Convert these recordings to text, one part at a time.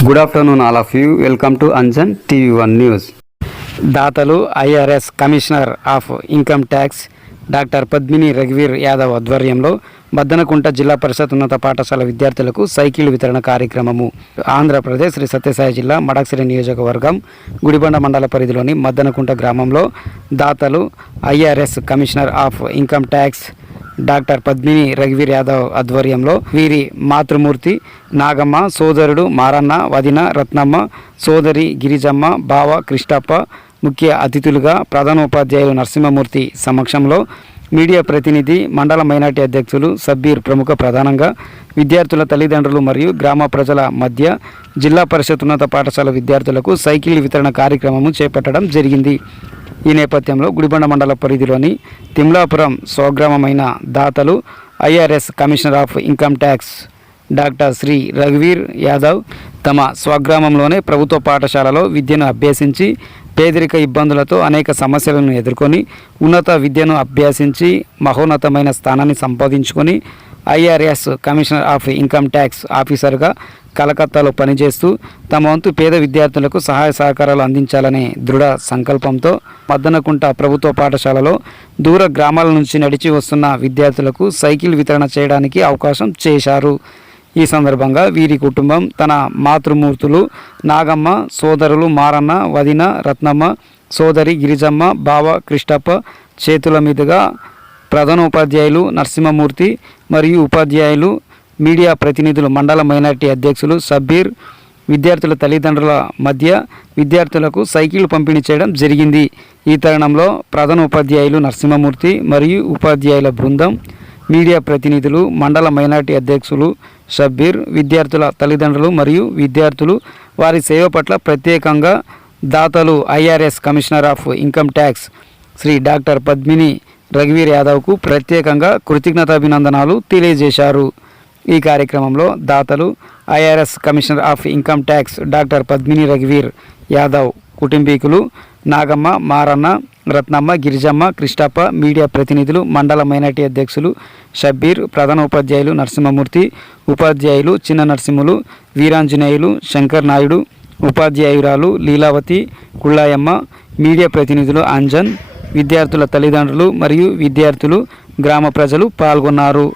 Good afternoon, all of you. Welcome to Anjan TV1 News. దాతలు IRS commissioner of income tax doctor Padmini రఘువీర్ యాదవ్ ఆధ్వర్యంలో బద్దనకుంట జిల్లా పరిషత్ ఉన్నత పాఠశాల విద్యార్థులకు సైకిల్ వితరణ కార్యక్రమము ఆంధ్రప్రదేశ్ శ్రీ సత్యసాయి జిల్లా మడక్సిరి నియోజకవర్గం గుడిబండ మండల పరిధిలోని మద్దనకుంట గ్రామంలో దాతలు IRS commissioner of income tax doctor Padmini రఘువీర్ యాదవ్ ఆధ్వర్యంలో వీరి మాతృమూర్తి నాగమ్మ, సోదరుడు మారన్న, వదిన రత్నమ్మ, సోదరి గిరిజమ్మ, బావ కృష్ణప్ప ముఖ్య అతిథులుగా ప్రధానోపాధ్యాయులు నరసింహమూర్తి సమక్షంలో మీడియా ప్రతినిధి, మండల మైనార్టీ అధ్యక్షులు సబ్బీర్ ప్రముఖ ప్రధానంగా విద్యార్థుల తల్లిదండ్రులు మరియు గ్రామ ప్రజల మధ్య జిల్లా పరిషత్ ఉన్నత పాఠశాల విద్యార్థులకు సైకిల్ వితరణ కార్యక్రమము చేపట్టడం జరిగింది. ఈ నేపథ్యంలో గుడిబండ మండల పరిధిలోని తిమ్లాపురం స్వగ్రామమైన దాతలు IRS commissioner of income tax doctor Shri రఘువీర్ యాదవ్ తమ స్వగ్రామంలోనే ప్రభుత్వ పాఠశాలలో విద్యను అభ్యసించి పేదరిక ఇబ్బందులతో అనేక సమస్యలను ఎదుర్కొని ఉన్నత విద్యను అభ్యసించి మహోన్నతమైన స్థానాన్ని సంపాదించుకొని IRS commissioner of income tax ఆఫీసర్గా కలకత్తాలో పనిచేస్తూ తమ వంతు పేద విద్యార్థులకు సహాయ సహకారాలు అందించాలనే దృఢ సంకల్పంతో మద్దనకుంట ప్రభుత్వ పాఠశాలలో దూర గ్రామాల నుంచి నడిచి వస్తున్న విద్యార్థులకు సైకిల్ వితరణ చేయడానికి అవకాశం చేశారు. ఈ సందర్భంగా వీరి కుటుంబం తన మాతృమూర్తులు నాగమ్మ, సోదరులు మారన్న, వదిన రత్నమ్మ, సోదరి గిరిజమ్మ, బావ కృష్ణప్ప చేతుల మీదుగా ప్రధానోపాధ్యాయులు నరసింహమూర్తి మరియు ఉపాధ్యాయులు, మీడియా ప్రతినిధులు, మండల మైనార్టీ అధ్యక్షులు సబ్బీర్, విద్యార్థుల తల్లిదండ్రుల మధ్య విద్యార్థులకు సైకిల్ పంపిణీ చేయడం జరిగింది. ఈ తరుణంలో ప్రధానోపాధ్యాయులు నరసింహమూర్తి మరియు ఉపాధ్యాయుల బృందం, మీడియా ప్రతినిధులు, మండల మైనార్టీ అధ్యక్షులు సబ్బీర్, విద్యార్థుల తల్లిదండ్రులు మరియు విద్యార్థులు వారి సేవ పట్ల ప్రత్యేకంగా దాతలు IRS commissioner of income tax Shri doctor Padmini రఘువీర్ యాదవ్కు ప్రత్యేకంగా కృతజ్ఞతాభినందనాలు తెలియజేశారు. ఈ కార్యక్రమంలో దాతలు IRS commissioner of income tax doctor Padmini రఘువీర్ యాదవ్ కుటుంబీకులు నాగమ్మ, మారన్న, రత్నమ్మ, గిరిజమ్మ, కృష్ణప్ప, మీడియా ప్రతినిధులు, మండల మైనార్టీ అధ్యక్షులు షబ్బీర్, ప్రధానోపాధ్యాయులు నరసింహమూర్తి, ఉపాధ్యాయులు చిన్న నరసింహులు, వీరాంజనేయులు, శంకర్ నాయుడు, ఉపాధ్యాయురాలు లీలావతి, కుళ్ళాయమ్మ, మీడియా ప్రతినిధులు అంజన్, విద్యార్థుల తల్లిదండ్రులు మరియు విద్యార్థులు, గ్రామ ప్రజలు పాల్గొన్నారు.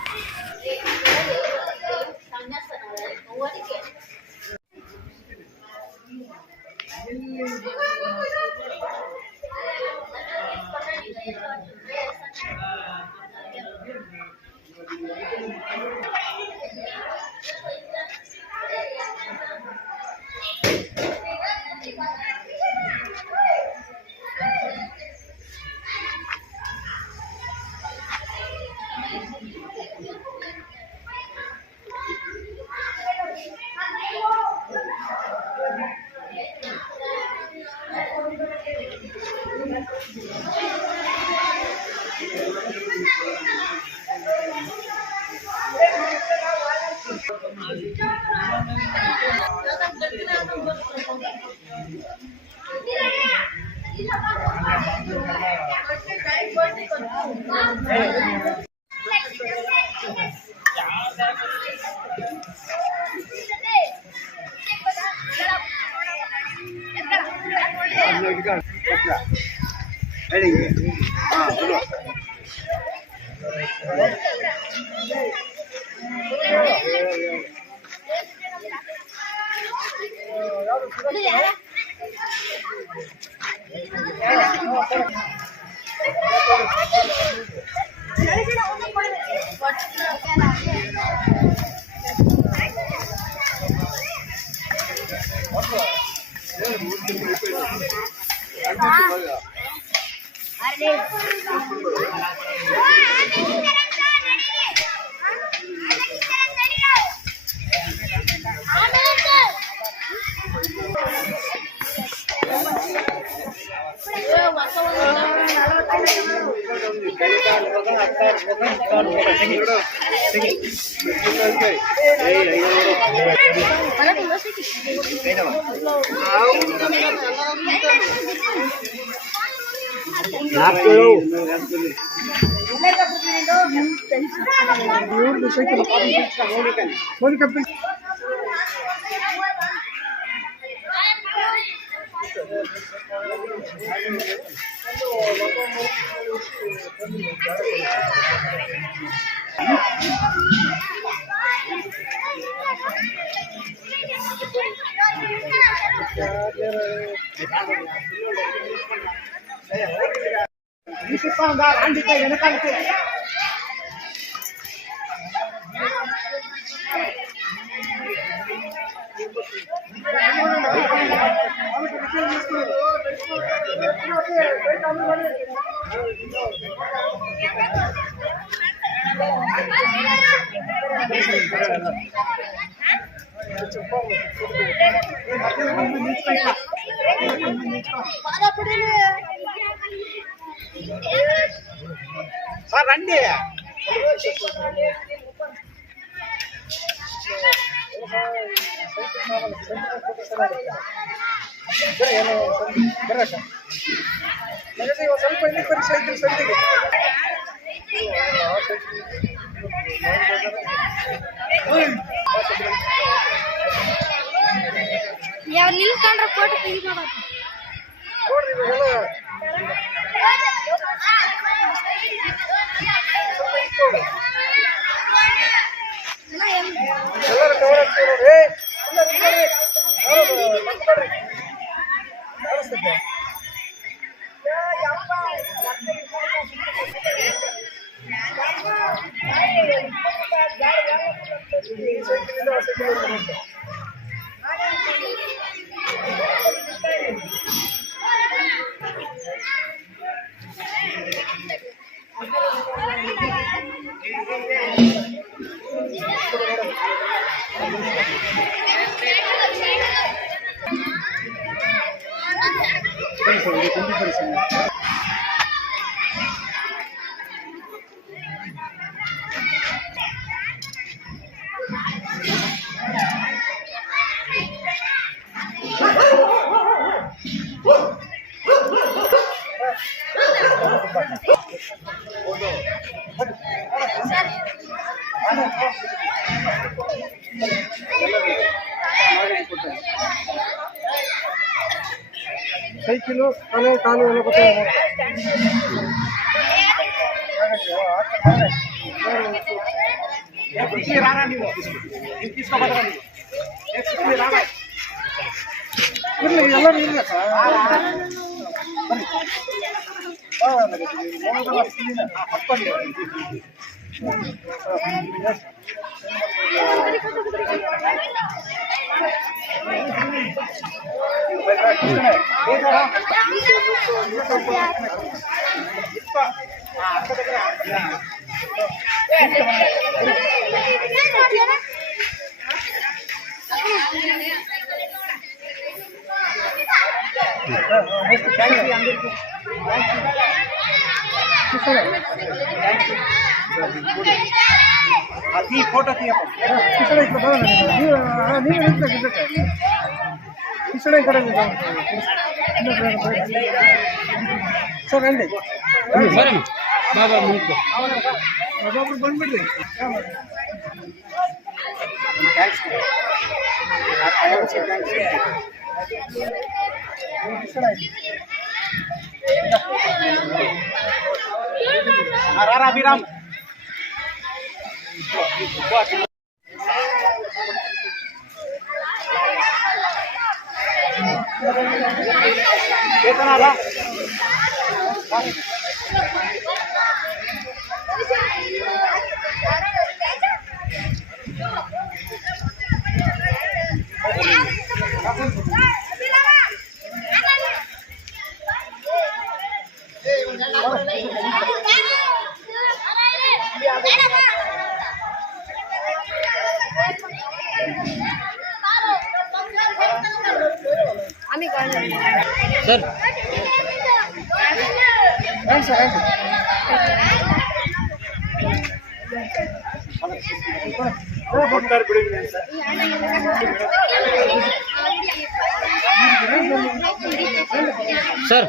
రండి ಸ್ವಲ್ಪ ಇನ್ನಿಬ್ಬರು ಸೈಕಲ್ ಸಂದಿಗೆ ಯಾವ ನಿಲ್ಕೊಂಡ್ರೆ ಫೋಟೋ ತೆಗಿಬೇಕು ಎಲ್ಲರೂ ಕವರ್ ಆಗ್ತೀವಿ ಸೈಕಲ್ ಕಾಲು ಕಾಲು ಎಲ್ಲ ಇರ್ಲಿ ಎಲ್ಲರೂ ಇಲ್ಲ ಫೋಟೋ ಕಿಸಡೆ ಕಡೆ ಸರ್ ರಂಡಿ ಒಬ್ಬೊಬ್ರು ಬಂದ್ಬಿಡ್ರಿ ಅಭಿರಾಮ್ ವೇತನಾರ ಸರ್ ಸರ್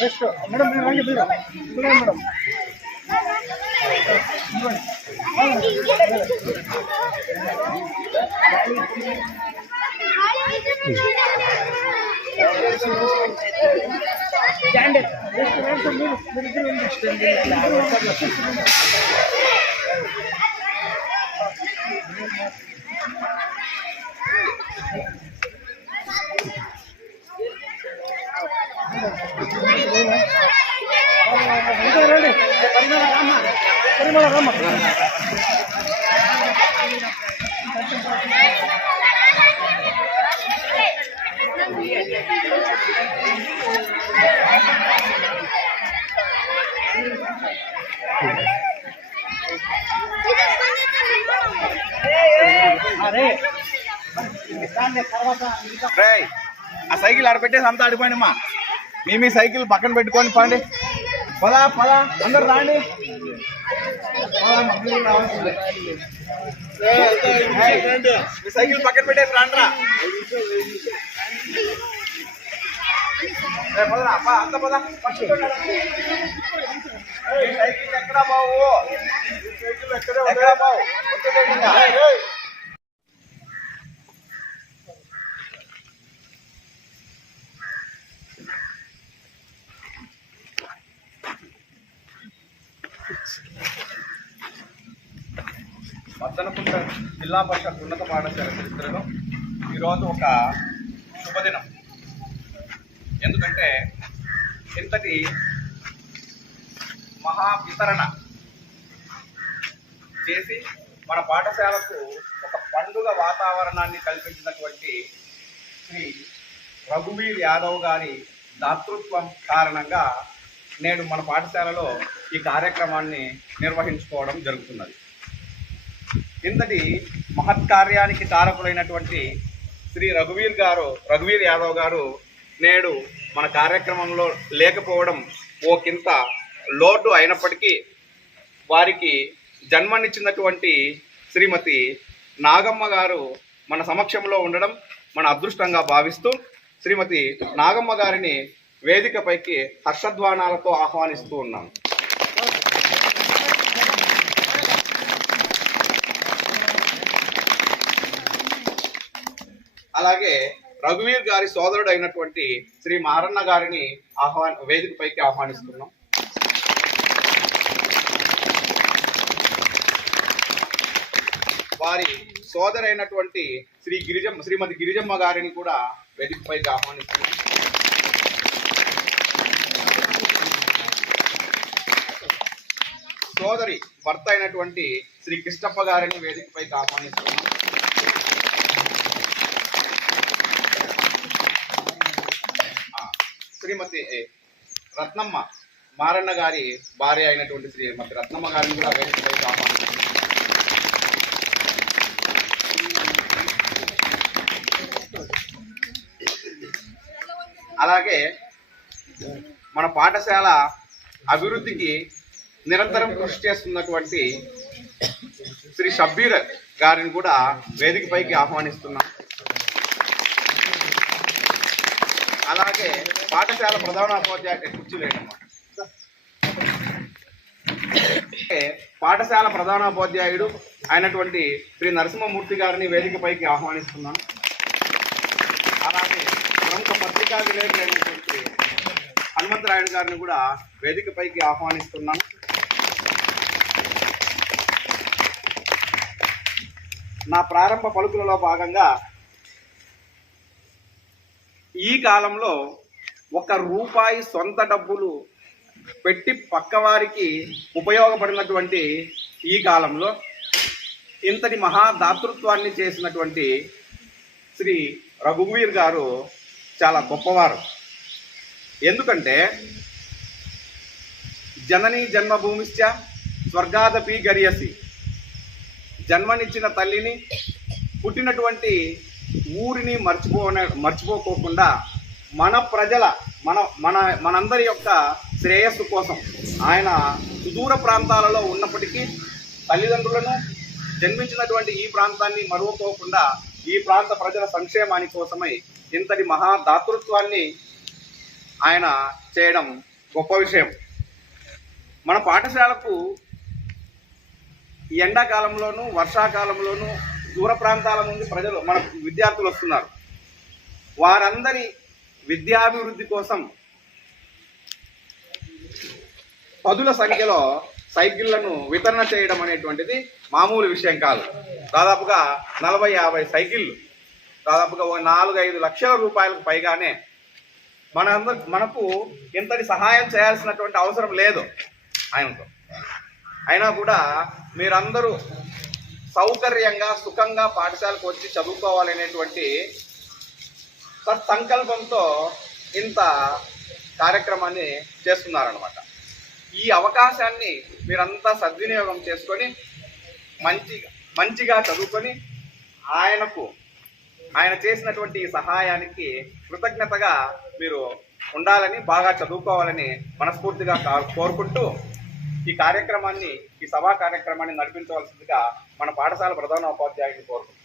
నెక్స్ట్ మేడం మీరు రండి మీరు చూడండి మేడం రండి పరిమళ రామ్మ ఆ సైకిల్ ఆడ పెట్టేసి అంతా ఆడిపోయినమ్మా మీ సైకిల్ పక్కన పెట్టుకొని పండి పదా పదా అందరు రాండి మీ సైకిల్ పక్కన పెట్టేసి రాండ్రా పదరా అప్ప అంత పదా సైకిల్ ఎక్కడా బావు ఎక్కడా బావు మద్దనకుంట జిల్లా పరిషత్ ఉన్నత పాఠశాల చరిత్రలో ఈరోజు ఒక శుభదినం. ఎందుకంటే ఇంతటి మహా వితరణ చేసి మన పాఠశాలకు ఒక పండుగ వాతావరణాన్ని కల్పించినటువంటి శ్రీ రఘువీర్ యాదవ్ గారి దాతృత్వం కారణంగా నేడు మన పాఠశాలలో ఈ కార్యక్రమాన్ని నిర్వహించుకోవడం జరుగుతున్నది. ఇంతటి మహత్కార్యానికి కారకులైనటువంటి శ్రీ రఘువీర్ యాదవ్ గారు నేడు మన కార్యక్రమంలో లేకపోవడం ఓకింత లోటు అయినప్పటికీ వారికి జన్మనిచ్చినటువంటి శ్రీమతి నాగమ్మ గారు మన సమక్షంలో ఉండడం మన అదృష్టంగా భావిస్తూ శ్రీమతి నాగమ్మ గారిని వేదికపైకి హర్షధ్వానాలతో ఆహ్వానిస్తూ ఉన్నాం. అలాగే రఘువీర్ గారి సోదరుడు అయినటువంటి శ్రీ మారన్న గారిని వేదికపైకి ఆహ్వానిస్తున్నాం. వారి సోదరైనటువంటి శ్రీమతి గిరిజమ్మ గారిని కూడా వేదికపైకి ఆహ్వానిస్తున్నాం. సోదరి భర్త అయినటువంటి శ్రీ కృష్ణప్ప గారిని వేదికపైకి ఆహ్వానిస్తున్నాం. శ్రీమతి రత్నమ్మ మారన్న గారి భార్య అయినటువంటి శ్రీమతి రత్నమ్మ గారిని కూడా వేదికపైకి ఆహ్వానిస్తున్నాం. అలాగే మన పాఠశాల అభివృద్ధికి నిరంతరం కృషి చేస్తున్నటువంటి శ్రీ షబ్బీర్ గారిని కూడా వేదికపైకి ఆహ్వానిస్తున్నాం. అలాగే పాఠశాల ప్రధానోపాధ్యాయుడు అయినటువంటి శ్రీ నరసింహమూర్తి గారిని వేదికపైకి ఆహ్వానిస్తున్నాం. అలాగే ప్రముఖ పత్రికా విలేకరు అయినటువంటి హనుమంతరాయుడు గారిని కూడా వేదికపైకి ఆహ్వానిస్తున్నాం. నా ప్రారంభ పలుకులలో భాగంగా ఈ కాలంలో ₹1 సొంత డబ్బులు పెట్టి పక్కవారికి ఉపయోగపడినటువంటి ఈ కాలంలో ఇంతటి మహాదాతృత్వాన్ని చేసినటువంటి శ్రీ రఘువీర్ గారు చాలా గొప్పవారు. ఎందుకంటే జననీ జన్మభూమిశ్చ స్వర్గాదపి గరియసి. జన్మనిచ్చిన తల్లిని, పుట్టినటువంటి ఊరిని మర్చిపోకోకుండా మన ప్రజల మనందరి యొక్క శ్రేయస్సు కోసం ఆయన సుదూర ప్రాంతాలలో ఉన్నప్పటికీ తల్లిదండ్రులను, జన్మించినటువంటి ఈ ప్రాంతాన్ని మరువకోకుండా ఈ ప్రాంత ప్రజల సంక్షేమాని కోసమై ఇంతటి మహాదాతృత్వాన్ని ఆయన చేయడం గొప్ప విషయం. మన పాఠశాలకు ఈ ఎండాకాలంలోనూ వర్షాకాలంలోనూ దూర ప్రాంతాల నుండి ప్రజలు, మన విద్యార్థులు వస్తున్నారు. వారందరి విద్యాభివృద్ధి కోసం పదుల సంఖ్యలో సైకిళ్లను వితరణ చేయడం అనేటువంటిది మామూలు విషయం కాదు. దాదాపుగా 40-50 సైకిళ్ళు, దాదాపుగా 4-5 లక్షల రూపాయలకు పైగానే మనకు ఇంతటి సహాయం చేయాల్సినటువంటి అవసరం లేదు ఆయనతో. అయినా కూడా మీరందరూ సౌకర్యంగా, సుఖంగా పాఠశాలకు వచ్చి చదువుకోవాలనేటువంటి సత్సంకల్పంతో ఇంత కార్యక్రమాన్ని చేస్తున్నారనమాట. ఈ అవకాశాన్ని మీరంతా సద్వినియోగం చేసుకొని మంచిగా చదువుకొని ఆయన చేసినటువంటి ఈ సహాయానికి కృతజ్ఞతగా మీరు ఉండాలని, బాగా చదువుకోవాలని మనస్ఫూర్తిగా కోరుకుంటూ ఈ కార్యక్రమాన్ని, ఈ సభా కార్యక్రమాన్ని నడిపించవలసిందిగా మన పాఠశాల ప్రధానోపాధ్యాయుని కోరుకుంటున్నాం.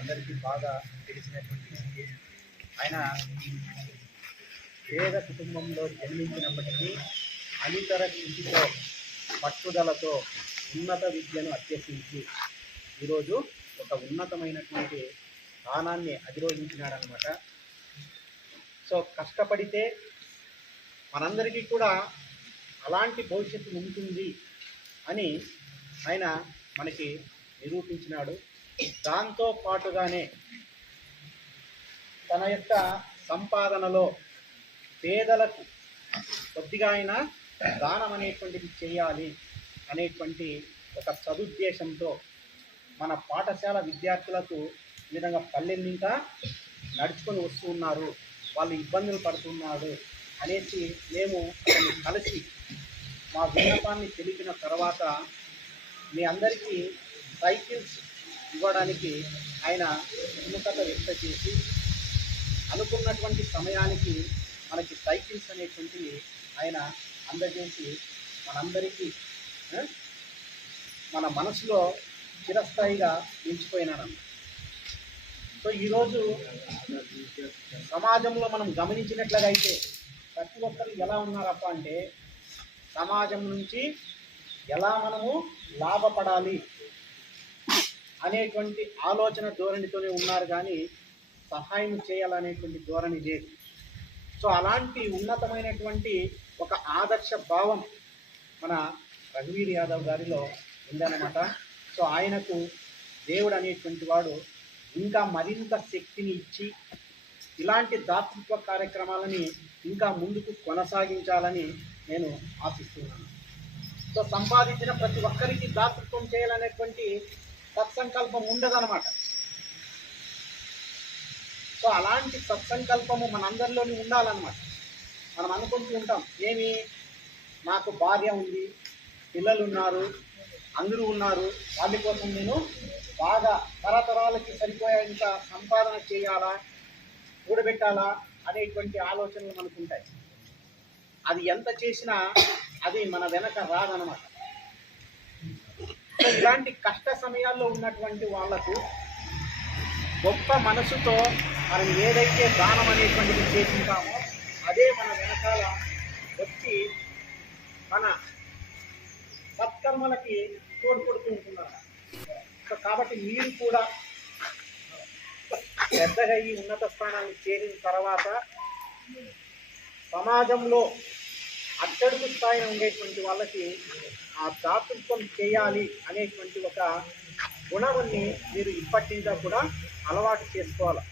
అందరికీ బాగా తెలిసినటువంటి ఆయన పేద కుటుంబంలో జన్మించినప్పటికీ అనితర కృషితో, పట్టుదలతో ఉన్నత విద్యను అభ్యసించి ఈరోజు ఒక ఉన్నతమైనటువంటి స్థానాన్ని అధిరోహించినాడనమాట. సో కష్టపడితే మనందరికీ కూడా అలాంటి భవిష్యత్తు ఉంటుంది అని ఆయన మనకి నిరూపించినాడు. దాంతో పాటుగానే తన యొక్క సంపాదనలో పేదలకు కొద్దిగా అయినా దానం అనేటువంటిది చేయాలి అనేటువంటి ఒక సదుద్దేశంతో మన పాఠశాల విద్యార్థులకు ఈ విధంగా పల్లెల్ని ఇంకా నడుచుకొని వస్తూ ఉన్నారు, వాళ్ళు ఇబ్బందులు పడుతున్నారు అనేసి మేము అతన్ని కలిసి మా విన్నపాన్ని తెలిపిన తర్వాత మీ అందరికీ సైకిల్స్ ఇవ్వడానికి ఆయన సుముఖత వ్యక్తం చేసి అనుకున్నటువంటి సమయానికి మనకి సైకిల్స్ అనేటువంటివి ఆయన అందజేసి మనందరికీ మన మనసులో చిరస్థాయిగా నిలిచిపోయినాను. సో ఈరోజు సమాజంలో మనం గమనించినట్లుగా అయితే ప్రతి ఒక్కరు ఎలా ఉన్నారప్ప అంటే సమాజం నుంచి ఎలా మనము లాభపడాలి అనేటువంటి ఆలోచన ధోరణితోనే ఉన్నారు, కానీ సహాయం చేయాలనేటువంటి ధోరణి లేదు. సో అలాంటి ఉన్నతమైనటువంటి ఒక ఆదర్శ భావం మన రఘువీర్ యాదవ్ గారిలో ఉందన్నమాట. సో ఆయనకు దేవుడు అనేటువంటి వాడు ఇంకా మరింత శక్తిని ఇచ్చి ఇలాంటి దాతృత్వ కార్యక్రమాలని ఇంకా ముందుకు కొనసాగించాలని నేను ఆశిస్తున్నాను. సో సంపాదించిన ప్రతి ఒక్కరికి దాతృత్వం చేయాలనేటువంటి సత్సంకల్పం ఉండదన్నమాట. సో అలాంటి సత్సంకల్పము మనందరిలోని ఉండాలన్నమాట. మనం అనుకుంటూ ఉంటాం, ఏమి నాకు భార్య ఉంది, పిల్లలు ఉన్నారు, అందరూ ఉన్నారు, వాళ్ళ కోసం నేను బాగా తరతరాలకి సరిపోయేంత సంపాదన చేయాలా, కూడబెట్టాలా అనేటువంటి ఆలోచనలు మనకు ఉంటాయి. అది ఎంత చేసినా అది మన వెనక రాదనమాట. సో ఇలాంటి కష్ట సమయాల్లో ఉన్నటువంటి వాళ్లకు గొప్ప మనసుతో మనం ఏదైతే దానం అనేటువంటిది చేసింటామో అదే మన వెనకాల వచ్చి మన సత్కర్మలకి తోడ్పడుతూ ఉంటున్నారు. సో కాబట్టి మీరు కూడా పెద్దగా ఈ ఉన్నత స్థానాన్ని చేరిన తర్వాత సమాజంలో అట్టడుగు స్థాయిలో ఉండేటువంటి వాళ్ళకి ఆ దాతృత్వం చేయాలి అనేటువంటి ఒక గుణాన్ని మీరు ఇప్పటి నుంచి కూడా అలవాటు చేసుకోవాలి.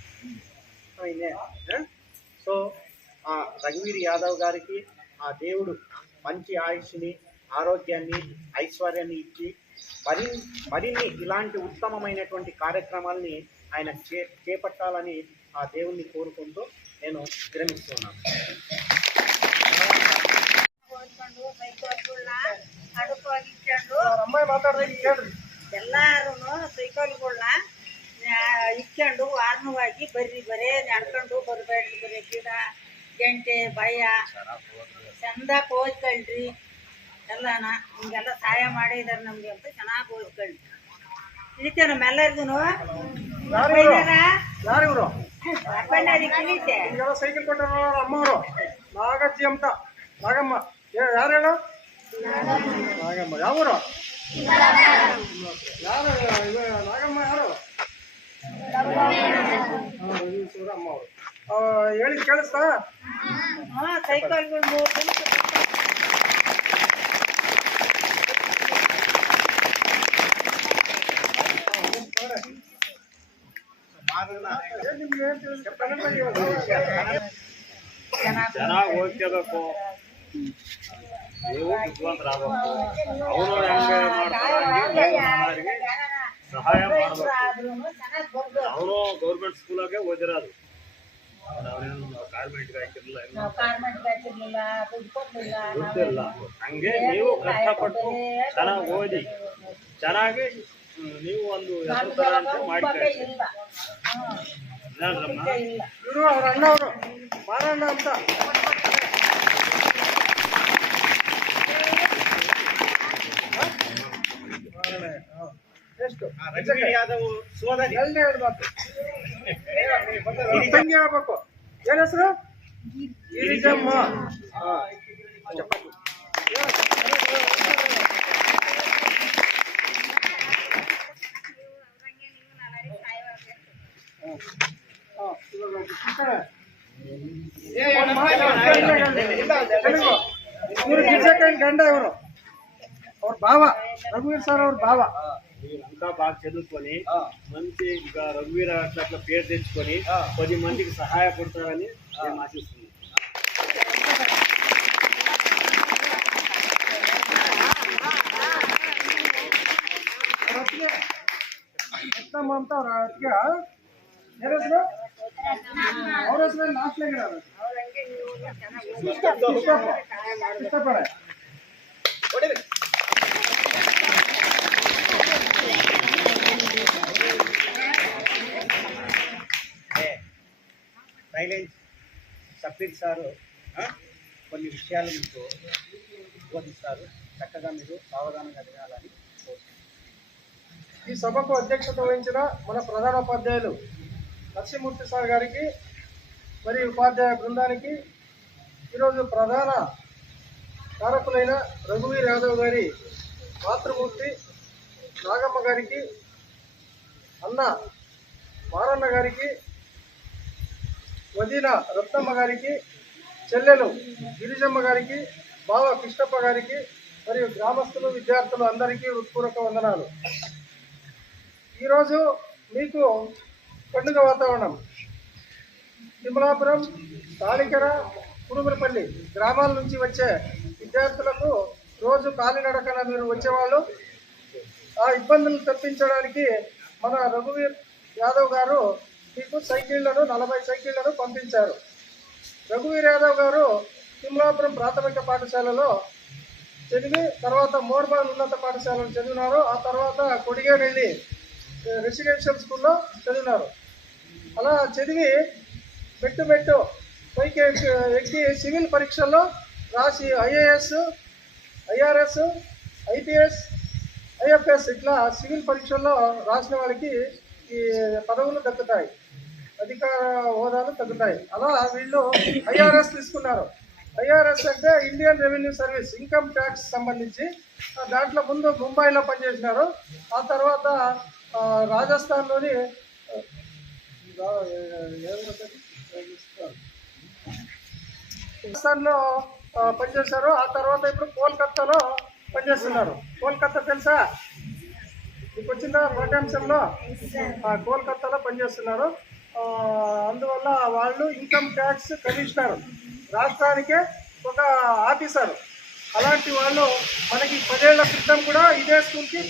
సో ఆ రఘువీర్ యాదవ్ గారికి ఆ దేవుడు మంచి ఆయుష్ని ఆరోగ్యాన్ని, ఐశ్వర్యాన్ని ఇచ్చి మరిన్ని ఇలాంటి ఉత్తమమైనటువంటి కార్యక్రమాల్ని ఆయన చేపట్టాలని ఆ దేవుణ్ణి కోరుకుంటూ నేను విరమిస్తున్నాను. ಎಲ್ಲಾರು ಸೈಕಲ್ಗಳನ್ನ ಇಕ್ಕೊಂಡು ವಾರನವಾಗಿ ಬರ್ರಿ ಬರೇ ನಡ್ಕೊಂಡು ಬರಬೇಡ್ರಿ, ಬರೀ ಗಿಡ ಗಂಟೆ ಭಯ ಚಂದಾಗಿ ಓದ್ಕೊಳ್ರಿ ಎಲ್ಲಾನ. ಹಿಂಗೆಲ್ಲ ಸಹಾಯ ಮಾಡಿದಾರೆ ನಮ್ಗೆ ಅಂತ ಚೆನ್ನಾಗಿ ಓದ್ಕೊಳ್ರಿ. ತಿಳಿತೆ ನಮ್ಮೆಲ್ಲರಿಗೂ ಯಾರಿವರು ತಿಳಿತೆ. ಸೈಕಲ್ ಕೊಟ್ಟ ಅಮ್ಮವರು ನಾಗಜ್ಜಿ ಅಂತ ನಾಗಮ್ಮ. ಯಾರು ಹೇಳು? ನಾಗಮ್ಮ. ಯಾವರು? ಯಾರು ನಾಗಮ್ಮ? ಯಾರು? ಅಮ್ಮ ಅವರು ಹೇಳಿ ಕೇಳಿಸ್ತಾ? ಸೈಕಲ್ಗಳು ಚೆನ್ನಾಗಿ ಓದ್ಕೋಬೇಕು, ನೀವು ಬುದ್ಧಿವಂತರಾಗಬೇಕು. ಅವರು ಹೆಂಗೆ ಮಾಡ್ತಾರೆ ಸಹಾಯ ಮಾಡಬೇಕು. ಅವರು ಗೌರ್ಮೆಂಟ್ ಸ್ಕೂಲಾಗೆ ಓದಿರೋದು, ಅವ್ರೇನು ಕಾರ್ಮೆಂಟ್ಗೆ ಹಾಕಿರ್ಲಿಲ್ಲ, ದುಡ್ಡಿಲ್ಲ. ಹಂಗೆ ನೀವು ಕಷ್ಟಪಟ್ಟು ಚೆನ್ನಾಗಿ ಓದಿ ಚೆನ್ನಾಗಿ ನೀವು ಒಂದು ಹೆಸರು ತರಂತೆ ಮಾಡ್ಕೊಳ್ಳಿ. ಇವರು ಅವ್ರ ಅಣ್ಣವರು ಮಾರಣ್ಣ ಅಂತ. ಎಷ್ಟು ಯಾದವ್ ಸೋದರಿ ಎಲ್ಲ ಹೇಳ್ಬೇಕು, ತಂಗಿ ಹೇಳ್ಬೇಕು. ಏನ್ ಹೆಸರು? ಗಿರಿಜಮ್ಮ. ಇವರು ಗಿರ್ಜಕ್ಕನ್ ಗಂಡ, ಇವರು ಅವ್ರ ಭಾವ, ರಘುವೀರ್ సర్ ಅವ್ರ భావ. మీరంతా బాగా చదువుకొని మంచి రఘువీర అట్లా పేరు తెచ్చుకొని 10 మందికి సహాయపడతారని నేను ఆశిస్తున్నాను. ಅಂತ ಅವ್ರ ಅತ್ತಿಗೆ ಯಾರ ಹೆಸರು? ಅವ್ರ ಹೆಸರು ಲಾಸ್ಟ್ ಇಷ್ಟಪಡ. సైలెన్స్. సఫీర్ సారు కొన్ని విషయాలు మీకు బోధిస్తారు, చక్కగా మీరు సావధానంగా వినాలని కోరుతున్నాను. ఈ సభకు అధ్యక్షత వహించిన మన ప్రధానోపాధ్యాయులు నరసింహమూర్తి సార్ గారికి మరియు ఉపాధ్యాయ బృందానికి, ఈరోజు ప్రధాన కారకులైన రఘువీర్ యాదవ్ గారి మాతృమూర్తి నాగమ్మ గారికి, అన్న మారన్న గారికి, వదిన రత్నమ్మ గారికి, చెల్లెలు గిరిజమ్మ గారికి, బావ కృష్ణప్ప గారికి మరియు గ్రామస్తులు, విద్యార్థులు అందరికీ హృత్పూర్వక వందనాలు. ఈరోజు మీకు పండుగ వాతావరణం. తిమ్మలాపురం, తాళికర, కురుమలపల్లి గ్రామాల నుంచి వచ్చే విద్యార్థులకు రోజు కాలినడకన మీరు వచ్చేవాళ్ళు. ఆ ఇబ్బందులు తప్పించడానికి మన రఘువీర్ యాదవ్ గారు మీకు సైకిళ్లను 40 సైకిళ్లను పంపించారు. రఘువీర్ యాదవ్ గారు తిమ్మలాపురం ప్రాథమిక పాఠశాలలో చదివి తర్వాత మోర్బాల్ ఉన్నత పాఠశాలలో చదివినారు. ఆ తర్వాత కొడిగేనెల్లి రెసిడెన్షియల్ స్కూల్లో చదివినారు. అలా చదివి మెట్టు పైకి ఎక్కి సివిల్ పరీక్షల్లో రాసి ఐఏఎస్, ఐఆర్ఎస్, ఐపీఎస్, ఐఎఫ్ఎస్ ఇట్లా సివిల్ పరీక్షల్లో రాసిన వాళ్ళకి ఈ పదవులు దక్కుతాయి, అధికార హోదాలు తగ్గుతాయి. అలా వీళ్ళు ఐఆర్ఎస్ తీసుకున్నారు. ఐఆర్ఎస్ అంటే Indian revenue service, income tax సంబంధించి. దాంట్లో ముందు ముంబైలో పనిచేసినారు. ఆ తర్వాత రాజస్థాన్లోని రాజస్థాన్లో పనిచేశారు. ఆ తర్వాత ఇప్పుడు కోల్కత్తాలో పనిచేస్తున్నారు. కోల్కత్తా తెలుసా మీకు? వచ్చిందా పాఠ్యాంశంలో? కోల్కత్తాలో పనిచేస్తున్నారు. అందువల్ల వాళ్ళు ఇన్కమ్ ట్యాక్స్ కమిషనర్, రాష్ట్రానికే ఒక ఆఫీసర్. అలాంటి వాళ్ళు మనకి 10 ఏళ్ల క్రితం కూడా ఇదే స్కూల్కి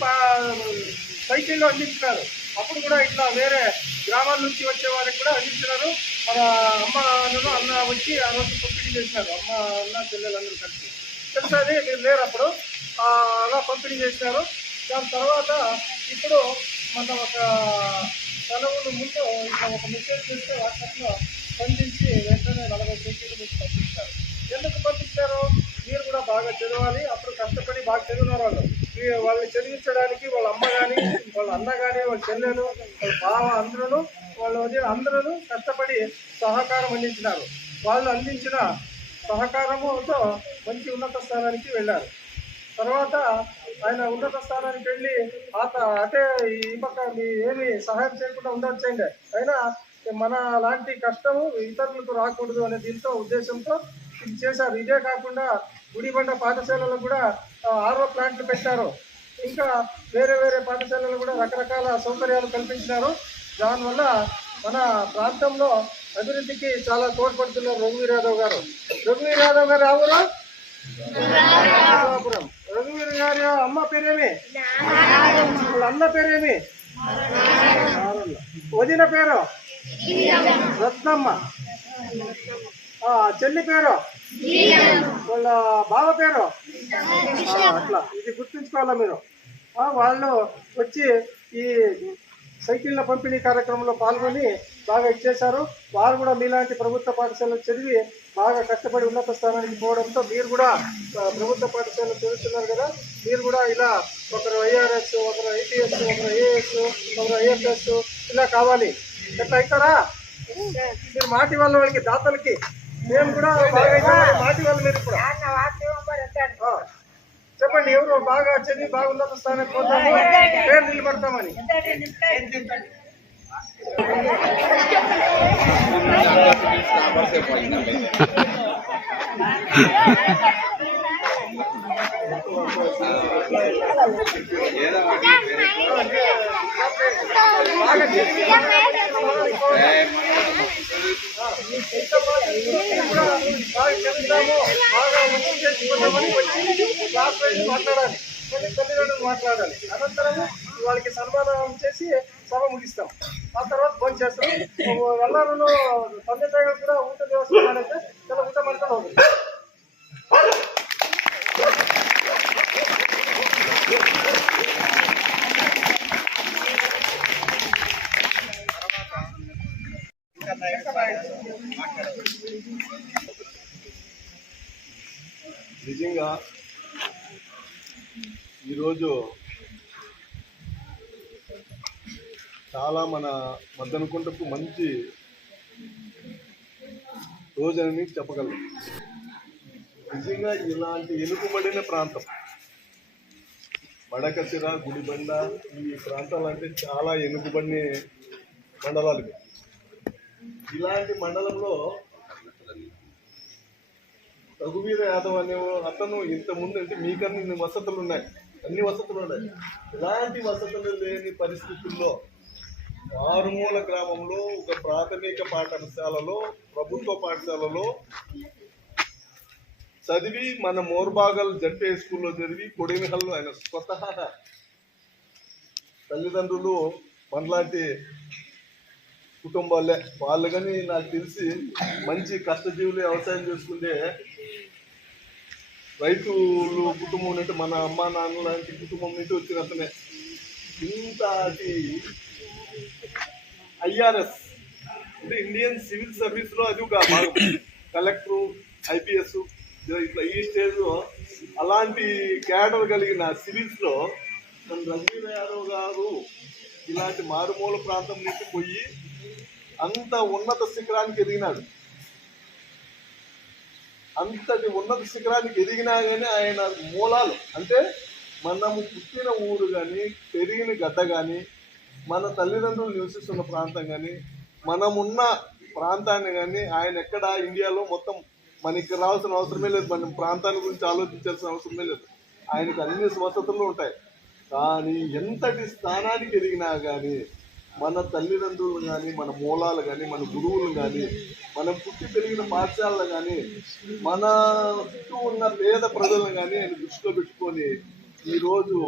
సైకిల్లో అందించినారు. అప్పుడు కూడా ఇట్లా వేరే గ్రామాల నుంచి వచ్చే వారికి కూడా అందించినారు. మన అమ్మను అన్న వచ్చి ఆ రోజు పంపిణీ చేసినారు. అమ్మ అన్న చెల్లెలందరూ కలిసి తెలుసా, అది మీరు లేరు అప్పుడు. అలా పంపిణీ చేసినారు. దాని తర్వాత ఇప్పుడు మన ఒక సెలవుల ముందు ఇట్లా ఒక మెసేజ్ చేస్తే వాట్సాప్లో స్పందించి వెంటనే 40 సైకిళ్ళు మీకు పంపిస్తారు. ఎందుకు పంపించారు? మీరు కూడా బాగా చదవాలి. అప్పుడు కష్టపడి బాగా చదివినారు వాళ్ళు. వాళ్ళని చదివించడానికి వాళ్ళ అమ్మ కానీ, వాళ్ళ అన్న కానీ, వాళ్ళ చెల్లెలు, వాళ్ళ బావ అందరూ అందరూ కష్టపడి సహకారం అందించినారు. వాళ్ళు అందించిన సహకారముతో మంచి ఉన్నత స్థానానికి వెళ్ళారు. తర్వాత ఆయన ఉన్నత స్థానానికి వెళ్ళి అంటే ఈ పక్క ఏమి సహాయం చేయకుండా ఉండొచ్చండి. అయినా మన లాంటి కష్టము ఇతరులకు రాకూడదు అనే దీంతో ఉద్దేశంతో ఇది చేశారు. ఇదే కాకుండా గుడిబండ పాఠశాలలో కూడా ఆర్ఓ ప్లాంట్లు పెట్టారు. ఇంకా వేరే వేరే పాఠశాలలో కూడా రకరకాల సౌకర్యాలు కల్పించినారు. దానివల్ల మన ప్రాంతంలో అభివృద్ధికి చాలా తోడ్పడుతున్నారు రఘువీర్ యాదవ్ గారు. రఘువీర్ యాదవ్ గారు ఎవరు? రఘువీర్ గారి అమ్మ పేరేమి? వాళ్ళ అన్న పేరేమి? వదిన పేరు రత్నమ్మ. చెల్లి పేరు? వాళ్ళ బావ పేరు? అట్లా ఇది గుర్తుంచుకోవాలా మీరు. వాళ్ళు వచ్చి ఈ సైకిళ్ళ పంపిణీ కార్యక్రమంలో పాల్గొని బాగా ఇచ్చేశారు. వారు కూడా మీలాంటి ప్రభుత్వ పాఠశాలలో చదివి బాగా కష్టపడి ఉన్నత స్థానానికి పోవడంతో మీరు కూడా ప్రభుత్వ పాఠశాలలో చదువుతున్నారు కదా, మీరు కూడా ఇలా ఒకరు IRS, ఒకరు IPS, ఒకరు IAS, ఒకరు IFS ఇలా కావాలి. ఎట్లా అవుతారా? మీరు మాటి వాళ్ళకి దాతలకి మేము కూడా బాగా మాటి వాళ్ళు. మీరు ఇప్పుడు చెప్పండి, ఎవరు బాగా చదివి బాగా ఉన్నత స్థానానికి పోతాము, పేరు నిలబడతామని. మాట్లాడాలి, తల్లిదండ్రులు మాట్లాడాలి. అనంతరం వాళ్ళకి సన్మానం చేసి సభ ముగిస్తాం. ఆ తర్వాత భోజనం చేస్తాం. వెళ్ళారులో తండ్రి దగ్గర కూడా ఊట దేవస్థానం అయితే చాలా ఊట మనతో అవుతుంది. నిజంగా ఈరోజు చాలా మన మద్దనకుంటకు మంచి రోజని చెప్పగలం. నిజంగా ఇలాంటి వెనుకబడిన ప్రాంతం మడకసిర, గుడిబండ ఈ ప్రాంతాలు అంటే చాలా వెనుకబడిన మండలాలు. ఇలాంటి మండలంలో రఘువీర్ యాదవ్ అనే అతను ఇంతకుముందు అంటే మీకన్నా ఇన్ని వసతులు ఉన్నాయి, అన్ని వసతులు ఉన్నాయి. ఇలాంటి వసతులు లేని పరిస్థితుల్లో మారుమూల గ్రామంలో ఒక ప్రాథమిక పాఠశాలలో, ప్రభుత్వ పాఠశాలలో చదివి మన మోర్బాగల్ జడ్పీ స్కూల్లో చదివి కొడిమిహల్లో ఆయన స్వతహా తల్లిదండ్రులు మనలాంటి కుటుంబాలే వాళ్ళు. కానీ నాకు తెలిసి మంచి కష్టజీవులు వ్యవసాయం చేసుకుంటే రైతులు కుటుంబం నుండి మన అమ్మ నాన్న లాంటి కుటుంబం నుండి వచ్చిన అతనే. ఇంతటి IRS అంటే ఇండియన్ సివిల్ సర్వీస్లో అది ఒక భాగం. కలెక్టరు, IPS ఇట్లా ఈ స్టేజ్లో అలాంటి క్యాడర్ కలిగిన సివిల్స్లో మన రఘువీర్ యాదవ్ గారు ఇలాంటి మారుమూల ప్రాంతం నుంచి పోయి అంత ఉన్నత శిఖరానికి ఎదిగినాడు. అంతటి ఉన్నత శిఖరానికి ఎదిగినా కానీ ఆయన మూలాలు అంటే మనము పుట్టిన ఊరు కానీ, పెరిగిన గడ్డ కానీ, మన తల్లిదండ్రులు నివసిస్తున్న ప్రాంతం కానీ, మనమున్న ప్రాంతాన్ని కానీ ఆయన ఎక్కడ ఇండియాలో మొత్తం మనకి రావాల్సిన అవసరమే లేదు. మన ప్రాంతాన్ని గురించి ఆలోచించాల్సిన అవసరమే లేదు. ఆయనకు అన్ని వసతులు ఉంటాయి. కానీ ఎంతటి స్థానానికి ఎదిగినా కానీ మన తల్లిదండ్రులు కానీ, మన మూలాలు కానీ, మన గురువులు కానీ మనం పుట్టి పెరిగిన పాఠశాలలు కానీ మన చుట్టూ ఉన్న పేద ప్రజలను కానీ ఆయన దృష్టిలో పెట్టుకొని ఈరోజు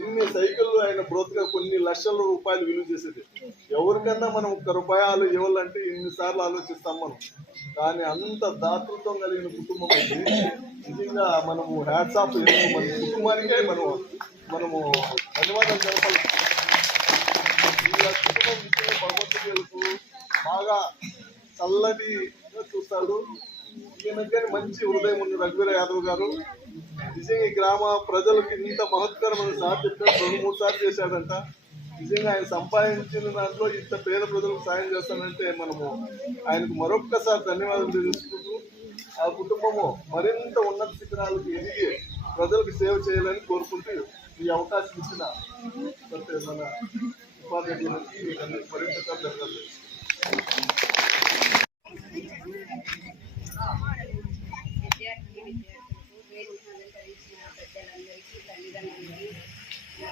ఇన్ని సైకిళ్ళు ఆయన బ్రోత్గా కొన్ని లక్షల రూపాయలు విలువ చేసేది. ఎవరికన్నా మనం ₹1 ఇవ్వాలంటే ఇన్నిసార్లు ఆలోచిస్తాం మనం. కానీ అంత దాతృత్వం కలిగిన కుటుంబం అయితే నిజంగా మనము హ్యాట్స్ ఆఫ్ మన కుటుంబానికే మనము ధన్యవాదాలు తెలపాలి. ఈ కుటుంబం నిజంగా భగవంతులకు బాగా చల్లటిగా చూస్తాడు. ఈయనకని మంచి హృదయం ఉన్న రఘువీర యాదవ్ గారు నిజంగా ఈ గ్రామ ప్రజలకు ఇంత మహత్కరమైన సార్ చెప్పాడు. 2-3 సార్లు చేశాడంట. నిజంగా ఆయన సంపాదించిన దాంట్లో ఇంత పేద ప్రజలకు సాయం చేస్తానంటే మనము ఆయనకు మరొక్కసారి ధన్యవాదాలు తెలుసుకుంటూ ఆ కుటుంబము మరింత ఉన్నత శిఖరాలకు ఎదిగి ప్రజలకు సేవ చేయాలని కోరుకుంటూ ఈ అవకాశం ఇచ్చిన మన ఉపాధ్యాయులకి మరింత ధన్యవాదాలు.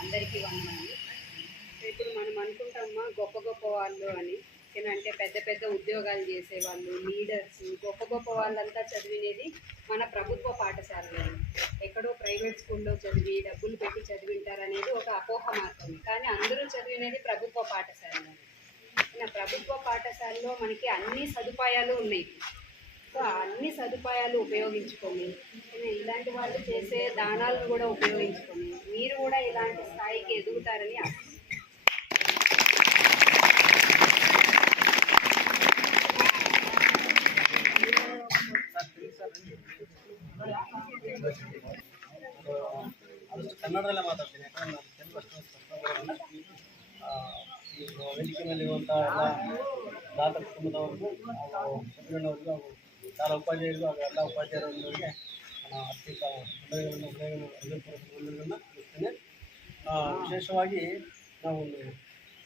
అందరికీ వందనాలు. ఇప్పుడు మనం అనుకుంటామా గొప్ప గొప్ప వాళ్ళు అని, అంటే పెద్ద పెద్ద ఉద్యోగాలు చేసేవాళ్ళు, లీడర్స్, గొప్ప గొప్ప వాళ్ళంతా చదివినది మన ప్రభుత్వ పాఠశాలలో, ఎక్కడో ప్రైవేట్ స్కూల్లో చదివి డబ్బులు పెట్టి చదివింటారనేది ఒక అపోహ మాత్రమే. కానీ అందరూ చదివినది ప్రభుత్వ పాఠశాలలో. ప్రభుత్వ పాఠశాలలో మనకి అన్ని సదుపాయాలు ఉన్నాయి. సో అన్ని సదుపాయాలు ఉపయోగించుకొని ఇలాంటి వాళ్ళు చేసే దానాలను కూడా ఉపయోగించుకొని మీరు కూడా ఇలాంటి స్థాయికి ఎదుగుతారని ఆశిస్తున్నాను. ಕನ್ನಡದಲ್ಲೇ ಮಾತಾಡ್ತೀನಿ. ಯಾಕಂದ್ರೆ ನಾನು తెలుగు ಅಷ್ಟು ವೇದಿಕೆ ಮೇಲೆ ಇರುವಂಥ ಎಲ್ಲ ದಾತ ಕುಟುಂಬದವ್ರಿಗೂ ಸಭ್ಯನವ್ರಿಗೂ ಹಾಗೂ ಶಾಲಾ ಉಪಾಧ್ಯಾಯರಿಗೂ ಹಾಗೂ ಎಲ್ಲ ಉಪಾಧ್ಯಾಯರವರಿಗೆ ಆರ್ಥಿಕ ಹೃದಯಪೂರ್ವಕಗಳನ್ನು ತಿಳಿಸ್ತೇನೆ. ವಿಶೇಷವಾಗಿ ನಾವು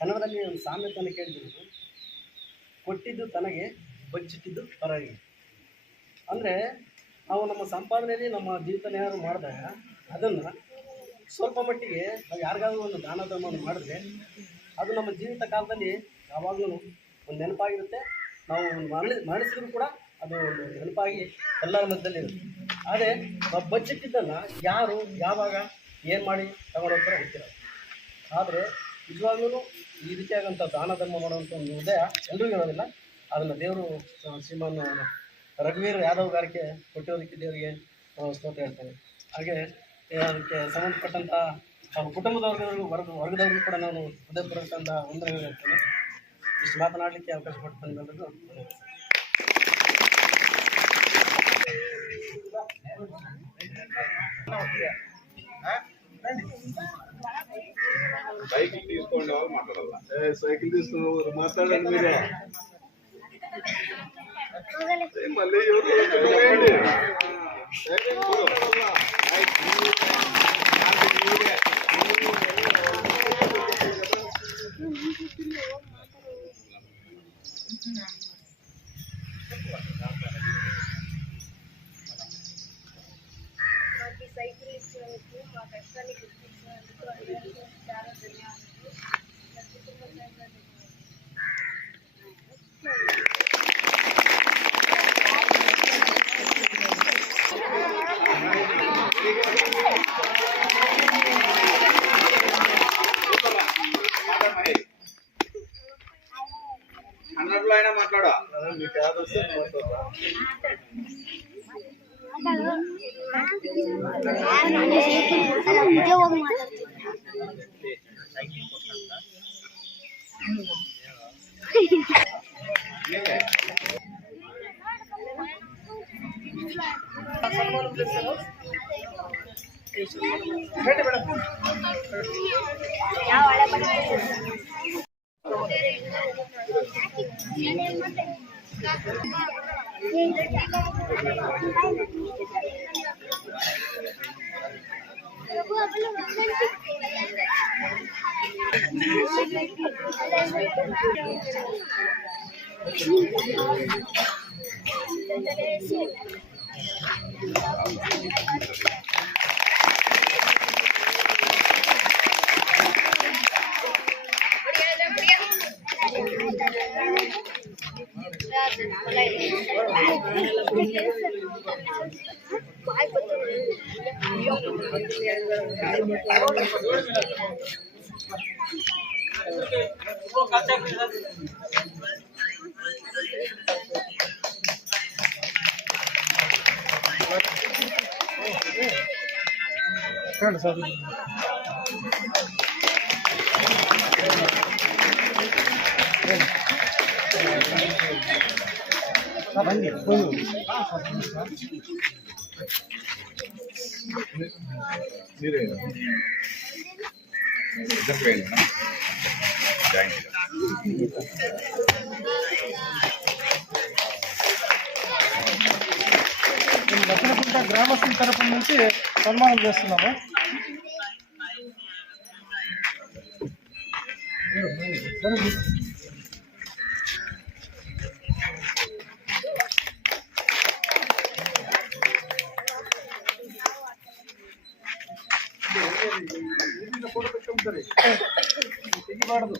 ಕನ್ನಡದಲ್ಲಿ ಒಂದು ಸಾಮ್ಯತೆಯನ್ನು ಕೇಳಿದ್ದೀವಿ, ಕೊಟ್ಟಿದ್ದು ತನಗೆ ಬಚ್ಚಿಟ್ಟಿದ್ದು ಪರರಿಗೆ. ಅಂದರೆ ನಾವು ನಮ್ಮ ಸಂಪಾದನೆಯಲ್ಲಿ ನಮ್ಮ ಜೀವಿತ ಏನಾದ್ರು ಮಾಡಿದಾಗ ಅದನ್ನು ಸ್ವಲ್ಪ ಮಟ್ಟಿಗೆ ನಾವು ಯಾರಿಗಾದ್ರೂ ಒಂದು ದಾನ ಧರ್ಮವನ್ನು ಮಾಡಿದ್ರೆ ಅದು ನಮ್ಮ ಜೀವಿತ ಕಾಲದಲ್ಲಿ ಯಾವಾಗಲೂ ಒಂದು ನೆನಪಾಗಿರುತ್ತೆ. ನಾವು ಮರಣಿಸಿದ್ರು ಕೂಡ ಅದು ಒಂದು ನೆನಪಾಗಿ ಎಲ್ಲರ ಮಧ್ಯದಲ್ಲಿ ಇರುತ್ತೆ. ಆದರೆ ನಾವು ಬಚ್ಚಿಟ್ಟಿದ್ದನ್ನು ಯಾರು ಯಾವಾಗ ಏನು ಮಾಡಿ ತಗೊಂಡೋಗ್ತಾರೆ ಗೊತ್ತಿರೋದು. ಆದರೆ ನಿಜವಾಗ್ಲೂ ಈ ರೀತಿಯಾದಂಥ ದಾನ ಧರ್ಮ ಮಾಡುವಂಥ ಒಂದು ಹೃದಯ ಎಲ್ರಿಗೂ ಇರೋದಿಲ್ಲ. ಅದನ್ನು ದೇವರು ಶ್ರೀಮಾನ್ ರಘುವೀರ್ ಯಾದವ್ ಗಾರಿಗೆ ಕೊಟ್ಟಿರೋದಕ್ಕೆ ದೇವರಿಗೆ ಸ್ತೋತ್ರ ಹೇಳ್ತೇನೆ. ಹಾಗೆ ಅದಕ್ಕೆ ಸಂಬಂಧಪಟ್ಟಂಥ ಕುಟುಂಬದವ್ರಿಗೂ ವರ್ಗದವ್ರಿಗೂ ಕೂಡ ನಾನು ಹೃದಯಪೂರ್ವಕಂತ ವಂದನೆಗಳು ಹೇಳ್ತೇನೆ. ಇಷ್ಟು ಮಾತನಾಡಲಿಕ್ಕೆ ಅವಕಾಶ ಕೊಟ್ಟು ಎಲ್ಲರಿಗೂ సైకిల్ తీసుకోండి వాళ్ళు మాట్లాడాల. సైకిల్ తీసుకుని మాట్లాడండి మీరు. మళ్ళీ మాకు సైకిల్ ఇచ్చినందుకు, మా కష్టాన్ని గుర్తించినందుకు అందరికీ చాలా ధన్యవాదాలు. నా కుటుంబ సైకిల్ కన్నడలో అయినా మాట్లాడా. మీకు యాదొస్తే మాట్లాడరా. నిజವಾಗಿ మాట్లాడుతున్నాను. మీరే దక్షిణకుంట గ్రామస్తుల తరపు నుంచి సన్మానం చేస్తున్నాము. ఫోటో పెట్టుకోండి సరే, తెగిపడదు.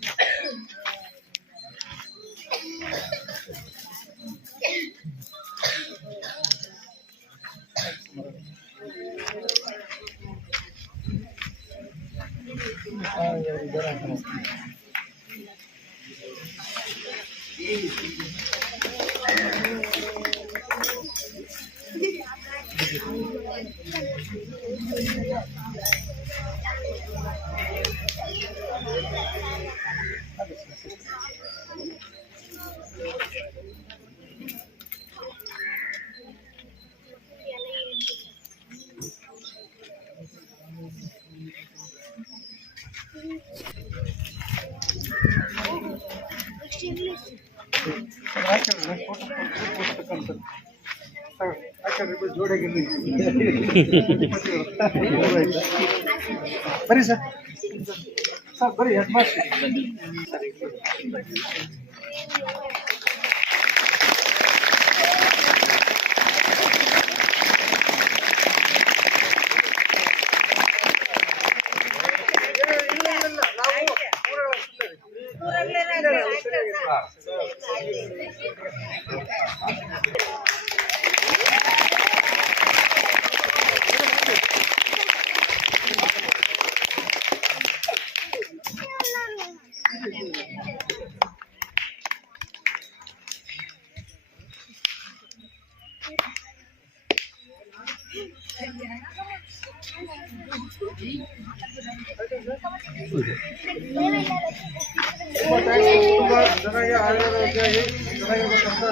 ಬರೀ ಸರ್, ಸರ್ ಬರೀ ಹೆಡ್ ಮಾಸ್ಟರ್. ಜನರಿಗೆ ಆಯುರ್ವೇದವಾಗಿ ಚೆನ್ನಾಗಿರ್ಬೇಕಂತ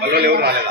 ದೇವರು ఎవరు రాలేదు.